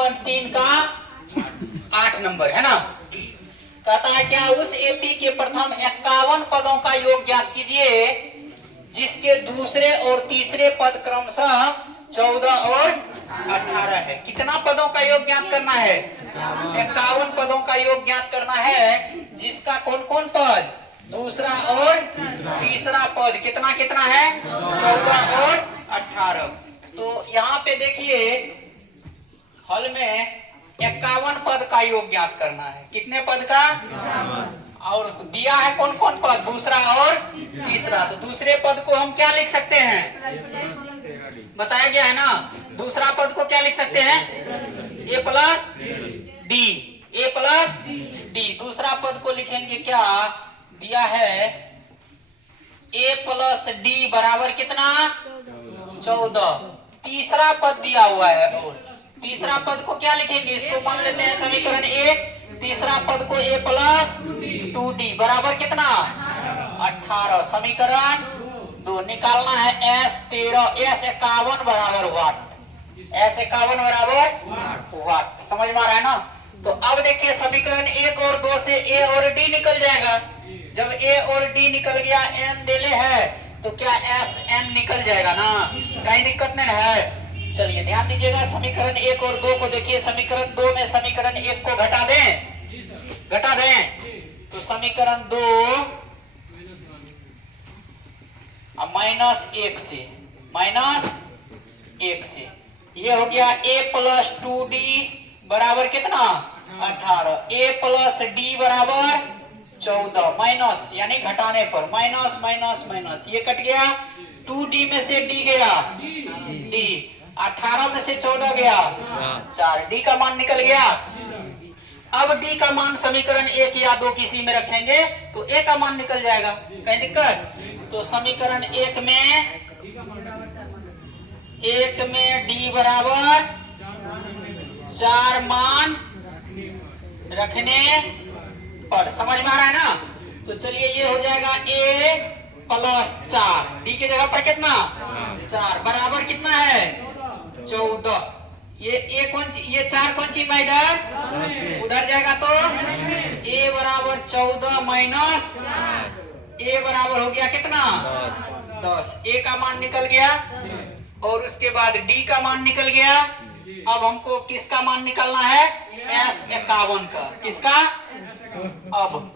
1.3 का 8 नंबर है ना। कहता है क्या उस एपी के प्रथम 51 पदों का योग ज्ञात कीजिए जिसके दूसरे और तीसरे पद क्रमशः 14 और 18 है। कितना पदों का योग ज्ञात करना है? 51 पदों का योग ज्ञात करना है जिसका कौन कौन पद, दूसरा और तीसरा पद कितना कितना है, 14 और 18। तो यहाँ पे देखिए हल में 51 पद का योग ज्ञात करना है। कितने पद का? और दिया है कौन कौन पद, दूसरा और तीसरा। तो दूसरे पद को हम क्या लिख सकते हैं, बताया गया है ना। दूसरा पद को क्या लिख सकते हैं, a plus D, a plus D. दूसरा पद को लिखेंगे क्या, दिया है a प्लस डी बराबर कितना, 14। तीसरा पद दिया हुआ है और तीसरा पद को क्या लिखेंगे, इसको मान लेते हैं समीकरण 1। तीसरा पद को a प्लस 2d बराबर कितना, 18। समीकरण 2 निकालना है S51 बराबर वाट, S51 बराबर वाट। समझ में आ रहा है ना। तो अब देखिए समीकरण 1 और 2 से a और d निकल जाएगा। जब a और d निकल गया, n देले है तो क्या Sn निकल जाएगा ना, कहीं दिक्कत नहीं है। चलिए ध्यान दीजिएगा समीकरण 1 और 2 को देखिए। समीकरण 2 में समीकरण 1 को घटा दें तो समीकरण 2 -1 से ये हो गया a प्लस 2d बराबर कितना, 18। a प्लस d बराबर 14 माइनस यानी घटाने पर माइनस माइनस माइनस ये कट गया, 2d में से d गया d, 18 में से 14 गया 4, d का मान निकल गया। अब d का मान समीकरण 1 या 2 किसी में रखेंगे तो a का मान निकल जाएगा, कहीं दिक्कत। तो समीकरण 1 में d बराबर 4 मान रखने पर, समझ में आ रहा है ना। तो चलिए ये हो जाएगा a प्लस 4, d की जगह पर कितना 4 बराबर कितना है 14। ये 4 कौन सी में इधर उधर जाएगा तो a बराबर 14 माइनस a बराबर हो गया कितना 10। a का मान निकल गया और उसके बाद d का मान निकल गया। अब हमको किसका मान निकालना है, S51 का। किसका, अब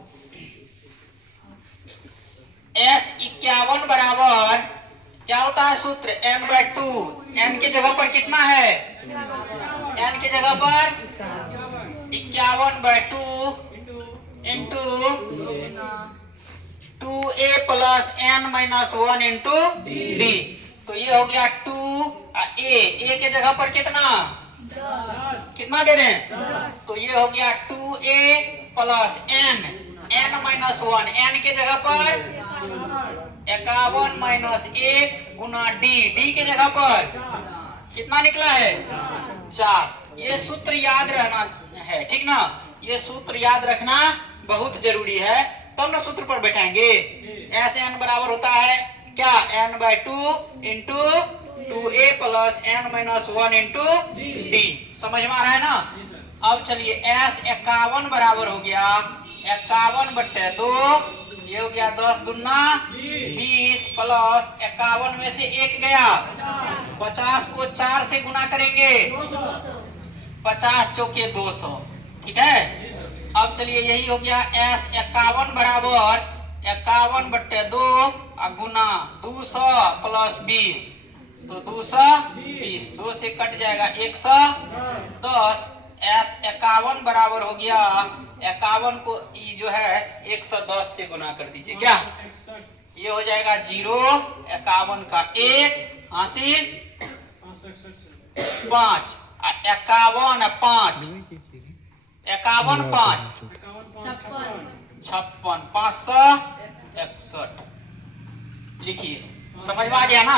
S51 बराबर क्या होता है सूत्र, n/2। n की जगह पर कितना है, n की जगह पर 51/2 into 2a plus n minus 1 into d। तो ये हो गया 2a के जगह पर कितना दे दें, तो ये हो गया 2a plus n minus 1, n के जगह पर 51 माइनस 1 गुना d के जगह पर कितना निकला है 4। ये सूत्र याद रहना है, ठीक ना। ये सूत्र याद रखना बहुत जरूरी है, तब ना सूत्र पर बैठाएंगे। Sn बराबर होता है क्या, n/2 into 2a plus n minus 1 into d। समझ में आ रहा है ना। अब चलिए S51 बराबर हो गया 51/2, ये हो गया 10 दूना 20 प्लस 51 में से 1 गया, 50 को 4 से गुना करेंगे, 50 चौके 200, ठीक है। अब चलिए यही हो गया S51 बराबर 51/2 गुना 200 प्लस 20, तो 220, 2 से कट जाएगा 110। S51 बराबर हो गया 51 को ई जो है 110 से गुना कर दीजिए, क्या ये हो जाएगा 0, 51 का 1 हासिल 5, 51 5 56 561। लिखिए, समझ में आ गया ना।